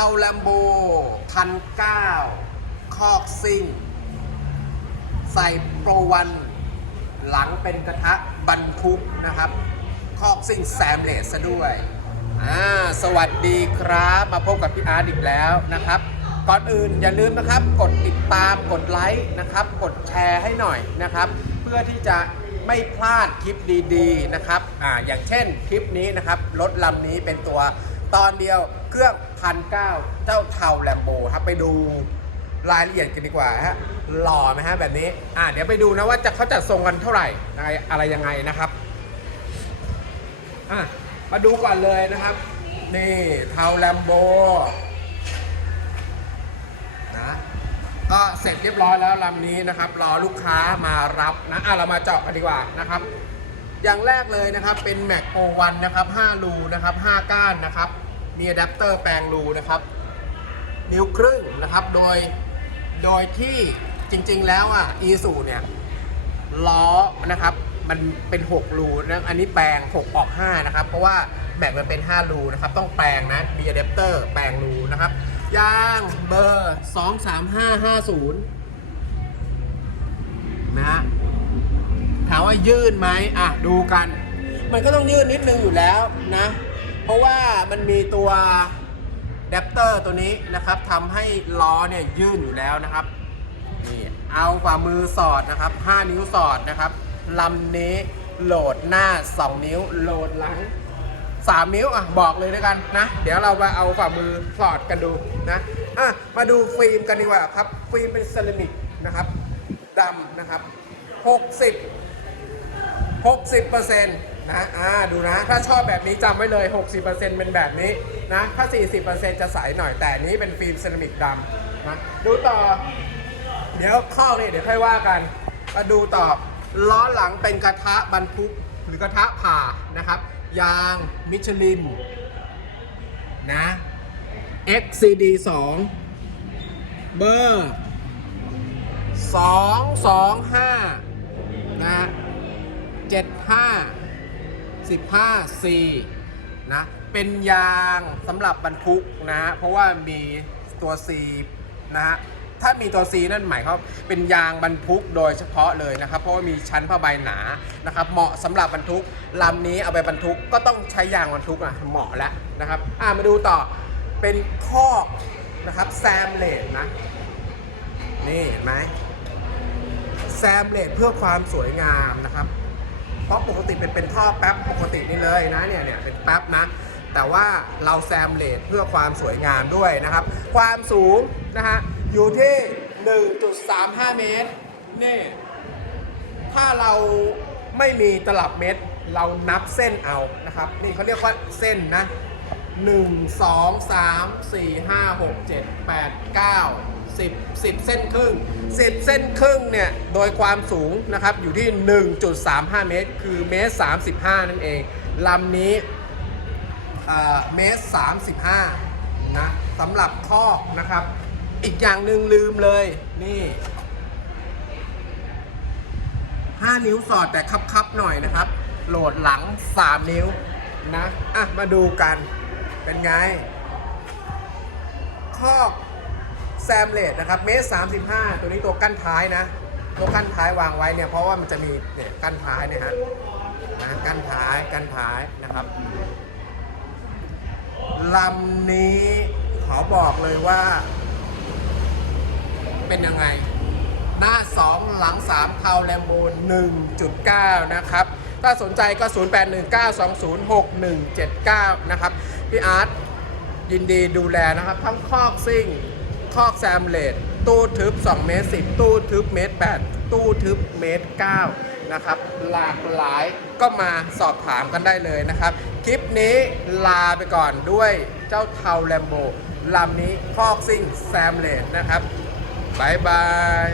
าแลมโบพันเก้าคอกซิ่ง ใส่โปรวันหลังเป็นกระทะบรรทุกนะครับ คอกซิ่งแซมเลสซะด้วย อ่า สวัสดีครับ มาพบกับพี่อาร์ตอีกแล้วนะครับ ก่อนอื่นอย่าลืมนะครับ กดติดตาม กดไลค์นะครับ กดแชร์ให้หน่อยนะครับ เพื่อที่จะไม่พลาดคลิปดีๆนะครับ อ่า อย่างเช่นคลิปนี้นะครับ รถลำนี้เป็นตัว ตอนเดียวเครื่องพันเก้าเจ้าเทาแลมโบครับไปดูรายละเอียดกันดีกว่าฮะหล่อไหมฮะแบบนี้ อ่าเดี๋ยวไปดูนะว่าจะเขาจัดทรงกันเท่าไหร่อะไรอะไรยังไงนะครับอะมาดูก่อนเลยนะครับ นี่เทาแลมโบนะก็เสร็จเรียบร้อยแล้วลำนี้นะครับ รอลูกค้ามารับนะอะเรามาเจาะกันดีกว่านะครับ อย่างแรกเลยนะครับเป็น Mac O 1นะครับ 5 รูนะครับ 5 ก้านนะครับ มีอะแดปเตอร์แปลงรูนะครับ นิ้วครึ่งนะครับ โดย โดยที่จริงๆแล้วอะอีสูเนี่ยล้อนะครับ มันเป็น 6 รูนะอันนี้แปลง 6 ออก 5 นะครับ เพราะว่าแบกมันเป็น 5 รูนะครับ ต้องแปลงนะมีอะแดปเตอร์แปลงรูนะครับยางเบอร์ 23550 นะฮะถามว่ายื่นไหมอะ ดูกัน มันก็ต้องยื่นนิดนึงอยู่แล้วนะ เพราะว่ามันมีตัวแดปเตอร์ตัวนี้นะครับทำให้ล้อเนี่ยยื่นอยู่แล้วนะครับนี่เอาฝ่ามือสอดนะครับ 5 นิ้วสอดนะครับลำนี้โหลดหน้า 2 นิ้ว โหลดหลัง 3 นิ้วอะบอกเลยด้วยกันนะ เดี๋ยวเรามาเอาฝ่ามือสอดกันดูนะอะมาดูฟิล์มกันดีกว่าครับ ฟิล์มเป็นเซรามิกนะครับดำนะครับ 60 60%น นะอ่าดูนะ ถ้าชอบแบบนี้จำไว้เลย 60%เป็นแบบนี้นะ ถ้า 40%จะใสหน่อย แต่อันนี้เป็นฟิล์มเซรามิกดำนะ ดูต่อ เดี๋ยวข้อนี่เดี๋ยวค่อยว่ากันมาดูต่อ ล้อหลังเป็นกระทะบรรทุกหรือกระทะผ่านะครับ ยางมิชลินนะ XCD 2 เบอร์ 225 นะฮะ75 15 C นะ เป็นยางสำหรับบรรทุกนะฮะ เพราะว่ามีตัว C นะฮะ ถ้ามีตัว C นั่นหมายความเป็นยางบรรทุกโดยเฉพาะเลยนะครับ เพราะว่ามีชั้นผ้าใบหนา นะครับ เหมาะสำหรับบรรทุกลำนี้เอาไปบรรทุกก็ต้องใช้ยางบรรทุกอะ เหมาะแล้วนะครับ อ่ามาดูต่อ เป็นคอกนะครับแซมเลดนะ นี่เห็นไหมแซมเลดเพื่อความสวยงามนะครับ เพราะปกติเป็นเป็นท่อแป๊บปกตินี่เลยนะเนี่ยเนี่ยเป็นแป๊บนะ แต่ว่าเราแซมเลดเพื่อความสวยงามด้วยนะครับ ความสูงนะฮะอยู่ที่ 1.35 เมตรนี่ถ้าเราไม่มีตลับเมตร เรานับเส้นเอานะครับ นี่เขาเรียกว่าเส้นนะ 1 2 3 4 5 6 7 8 9 10 10 เส้นครึ่ง 10 เส้นครึ่งเนี่ย โดยความสูงนะครับ อยู่ที่ 1.35 เมตร คือเมตร 35 นั่นเอง ลำนี้เมตร 35 นะสำหรับคอกนะครับ อีกอย่างหนึ่งลืมเลย นี่ 5 นิ้วสอดแต่คับๆหน่อยนะครับ โหลดหลัง 3 นิ้วนะ อะ มาดูกัน เป็นไงข้อ แซมเลดนะครับเมตร35ตัวนี้ตัวกั้นท้ายนะ ตัวกั้นท้ายวางไว้เนี่ยเพราะว่ามันจะมีเนี่ยกั้นท้ายเนี่ยฮะนะกั้นท้ายกั้นท้ายนะครับลำนี้ขอบอกเลยว่า เป็นยังไง หน้า 2 หลัง3เทาแลมโบ1.9 นะครับ ถ้าสนใจก็ 0819206179 นะครับ พี่อาร์ตยินดีดูแลนะครับ ทั้งคอกซิ่ง คอกแซมเลดตู้ทึบ 2 เมตร 10 ตู้ทึบเมตร 8 ตู้ทึบเมตร 9 นะครับ หลากหลายก็มาสอบถามกันได้เลยนะครับ คลิปนี้ลาไปก่อนด้วยเจ้าเทาแลมโบลำนี้คอกซิ่งแซมเลดนะครับบายบาย